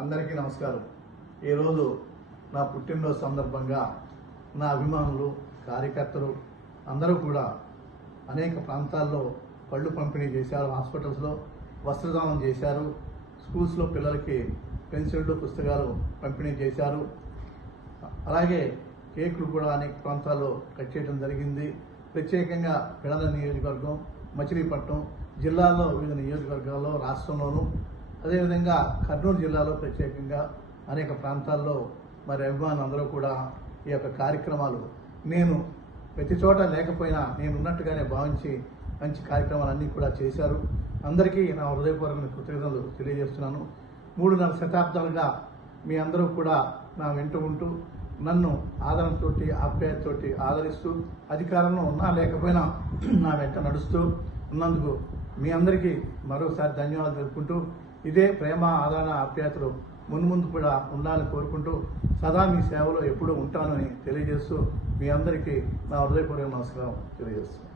అందరికీ నమస్కారం. ఈరోజు నా పుట్టినరోజు సందర్భంగా నా అభిమానులు కార్యకర్తలు అందరూ కూడా అనేక ప్రాంతాల్లో పళ్ళు పంపిణీ చేశారు. హాస్పిటల్స్లో వస్త్రదానం చేశారు. స్కూల్స్లో పిల్లలకి పెన్సిళ్ళు పుస్తకాలు పంపిణీ చేశారు. అలాగే కేకులు కూడా అనేక ప్రాంతాల్లో కట్ చేయడం జరిగింది. ప్రత్యేకంగా పిడల నియోజకవర్గం మచిలీపట్నం జిల్లాలో వివిధ నియోజకవర్గాల్లో రాష్ట్రంలోనూ అదేవిధంగా కర్నూలు జిల్లాలో ప్రత్యేకంగా అనేక ప్రాంతాల్లో మరి అభిమానులు అందరూ కూడా ఈ యొక్క కార్యక్రమాలు నేను ప్రతి చోట లేకపోయినా నేను ఉన్నట్టుగానే భావించి మంచి కార్యక్రమాలన్నీ కూడా చేశారు. అందరికీ నా హృదయపూర్వక కృతజ్ఞతలు తెలియజేస్తున్నాను. మూడున్నర శతాబ్దాలుగా మీ అందరూ కూడా నా వెంట ఉంటూ నన్ను ఆదరణతోటి ఆప్యాయతతోటి ఆదరిస్తూ అధికారంలో ఉన్నా లేకపోయినా నా వెంట నడుస్తూ ఉన్నందుకు మీ అందరికీ మరోసారి ధన్యవాదాలు తెలుపుకుంటూ ఇదే ప్రేమ ఆదరణ ఆప్యాయతలు ముందు ముందు కూడా ఉండాలని కోరుకుంటూ సదా మీ సేవలో ఎప్పుడూ ఉంటానని తెలియజేస్తూ మీ అందరికీ నా హృదయపూర్వక నమస్కారం తెలియజేస్తున్నాను.